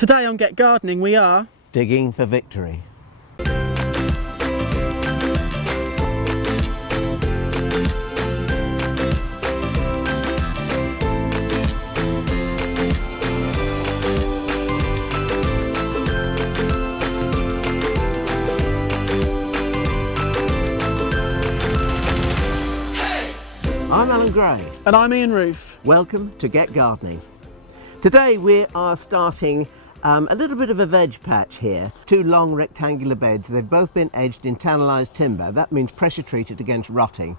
Today on Get Gardening we are digging for victory. I'm Alan Gray. And I'm Ian Roofe. Welcome to Get Gardening. Today we are starting a little bit of a veg patch here. Two long rectangular beds. They've both been edged in tannalised timber. That means pressure treated against rotting.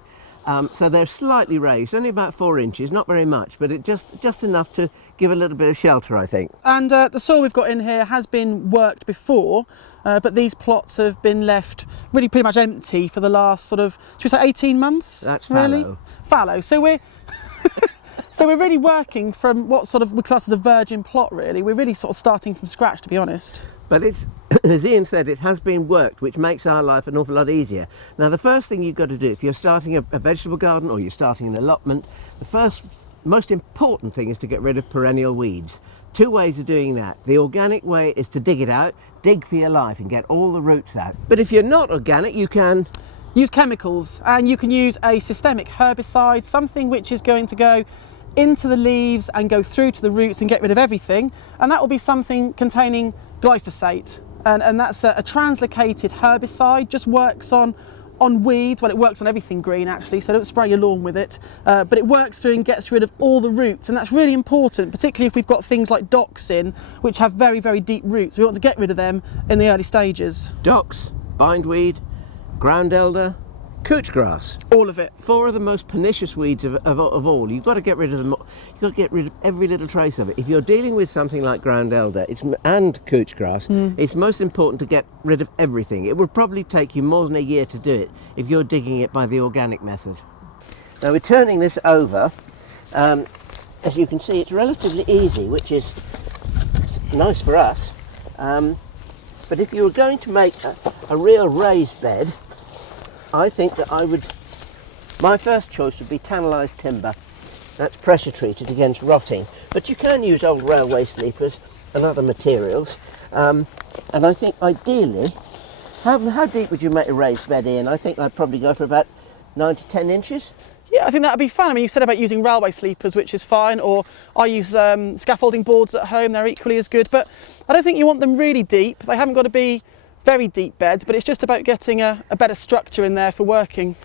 So they're slightly raised, only about 4 inches, not very much, but it just enough to give a little bit of shelter, I think. And the soil we've got in here has been worked before, but these plots have been left really pretty much empty for the last sort of, should we say 18 months? That's fallow. Really? Fallow. So we're so we're really working from what sort of we class as a virgin plot, really. We're really sort of starting from scratch, to be honest. But it's, as Ian said, it has been worked, which makes our life an awful lot easier. Now, the first thing you've got to do, if you're starting a vegetable garden or you're starting an allotment, the first, most important thing is to get rid of perennial weeds. 2 ways of doing that. The organic way is to dig it out, dig for your life and get all the roots out. But if you're not organic, you can use chemicals, and you can use a systemic herbicide, something which is going to go into the leaves and go through to the roots and get rid of everything, and that will be something containing glyphosate, and that's a translocated herbicide. Just works on weeds. Well, it works on everything green actually, so don't spray your lawn with it, but it works through and gets rid of all the roots, and that's really important, particularly if we've got things like docks in which have very, very deep roots. We want to get rid of them in the early stages. docks, bindweed, ground elder, couch grass. All of it. 4 of the most pernicious weeds of all. You've got to get rid of them. You've got to get rid of every little trace of it. If you're dealing with something like ground elder and couch grass, it's most important to get rid of everything. It will probably take you more than a year to do it if you're digging it by the organic method. Now we're turning this over. As you can see, it's relatively easy, which is nice for us. But if you were going to make a real raised bed, I think that my first choice would be tannalised timber. That's pressure treated against rotting. But you can use old railway sleepers and other materials. And I think ideally, how deep would you make a raised bed, Ian? I think I'd probably go for about 9 to 10 inches. Yeah, I think that'd be fun. I mean, you said about using railway sleepers, which is fine, or I use scaffolding boards at home, they're equally as good, but I don't think you want them really deep. They haven't got to be very deep beds, but it's just about getting a better structure in there for working.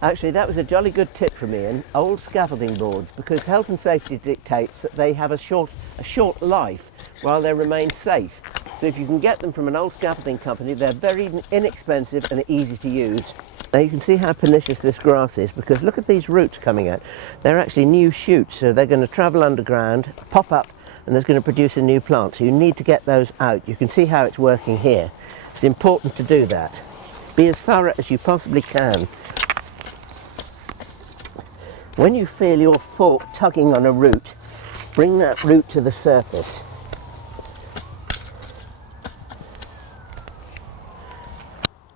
Actually, that was a jolly good tip from Ian, old scaffolding boards, because health and safety dictates that they have a short life while they remain safe. So if you can get them from an old scaffolding company, they're very inexpensive and easy to use. Now you can see how pernicious this grass is, because look at these roots coming out. They're actually new shoots, so they're going to travel underground, pop up, and there's going to produce a new plant. So you need to get those out. You can see how it's working here. It's important to do that. Be as thorough as you possibly can. When you feel your fork tugging on a root, bring that root to the surface.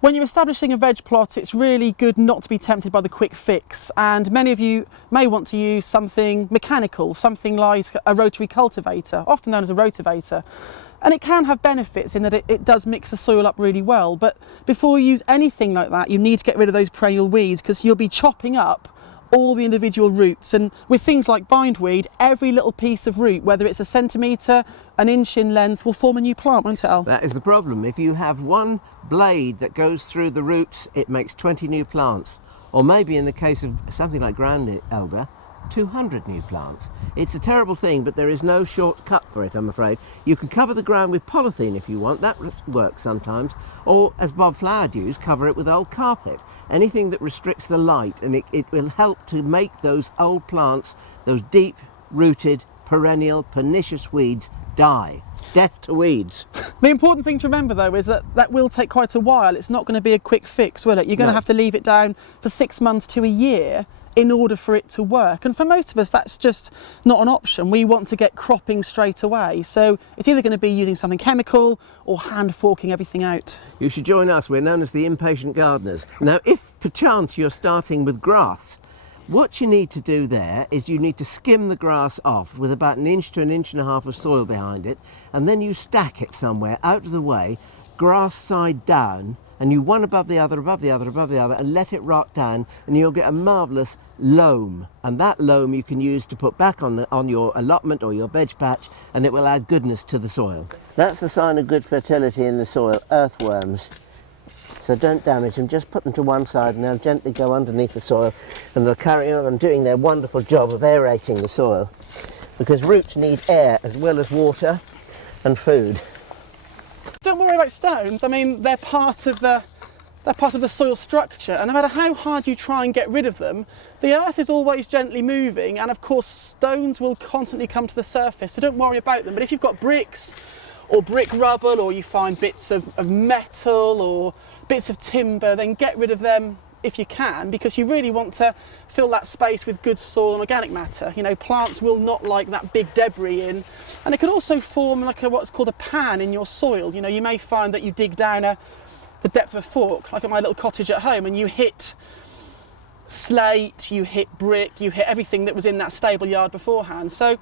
When you're establishing a veg plot, it's really good not to be tempted by the quick fix, and many of you may want to use something mechanical, something like a rotary cultivator, often known as a rotavator. And it can have benefits in that it does mix the soil up really well, but before you use anything like that, you need to get rid of those perennial weeds, because you'll be chopping up all the individual roots. And with things like bindweed, every little piece of root, whether it's a centimetre, an inch in length, will form a new plant, won't it, Al? That is the problem. If you have one blade that goes through the roots, it makes 20 new plants. Or maybe in the case of something like ground elder, 200 new plants. It's a terrible thing, but there is no shortcut for it, I'm afraid. You can cover the ground with polythene if you want, that works sometimes, or as Bob Flower used, cover it with old carpet. Anything that restricts the light, and it will help to make those old plants, those deep-rooted, perennial, pernicious weeds, die. Death to weeds. The important thing to remember though is that will take quite a while. It's not going to be a quick fix, will it? You're going to have to leave it down for 6 months to a year in order for it to work. And for most of us, that's just not an option. We want to get cropping straight away. So it's either going to be using something chemical or hand forking everything out. You should join us. We're known as the Impatient Gardeners. Now, if perchance you're starting with grass, What you need to do there is you need to skim the grass off with about 1 inch to 1.5 inches of soil behind it, and then you stack it somewhere out of the way, grass side down, and you one above the other, above the other, above the other, and let it rot down, and you'll get a marvellous loam. And that loam you can use to put back on your allotment or your veg patch, and it will add goodness to the soil. That's the sign of good fertility in the soil, earthworms. So don't damage them, just put them to one side and they'll gently go underneath the soil, and they'll carry on doing their wonderful job of aerating the soil, because roots need air as well as water and food. Don't worry about stones. I mean, they're part of the soil structure, and no matter how hard you try and get rid of them, the earth is always gently moving, and of course stones will constantly come to the surface, so don't worry about them. But if you've got bricks or brick rubble, or you find bits of metal or bits of timber, then get rid of them if you can, because you really want to fill that space with good soil and organic matter. You know, plants will not like that big debris in, and it can also form like what's called a pan in your soil. You know, you may find that you dig down the depth of a fork, like at my little cottage at home, and you hit slate, you hit brick, you hit everything that was in that stable yard beforehand. So,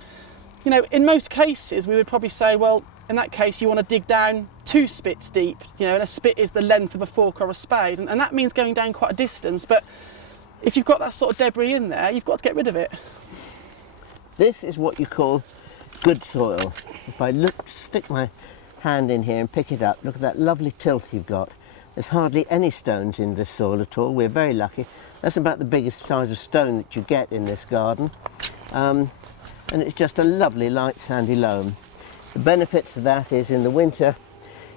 you know, in most cases we would probably say, well, in that case you want to dig down 2 spits deep, you know, and a spit is the length of a fork or a spade, and that means going down quite a distance. But if you've got that sort of debris in there, you've got to get rid of it. This is what you call good soil. If I stick my hand in here and pick it up, look at that lovely tilth you've got. There's hardly any stones in this soil at all. We're very lucky. That's about the biggest size of stone that you get in this garden. And it's just a lovely light sandy loam. The benefits of that is in the winter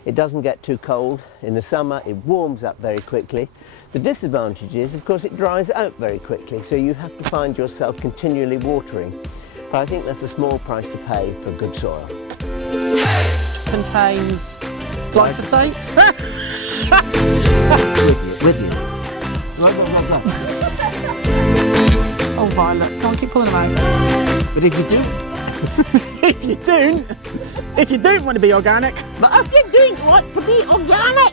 it doesn't get too cold. In the summer it warms up very quickly. The disadvantage is, of course, it dries out very quickly, so you have to find yourself continually watering. But I think that's a small price to pay for good soil. Contains glyphosate. with you. Right. Oh, Violet, come on, keep pulling them out. But if you do, if you don't want to be organic, But if you don't want to be organic,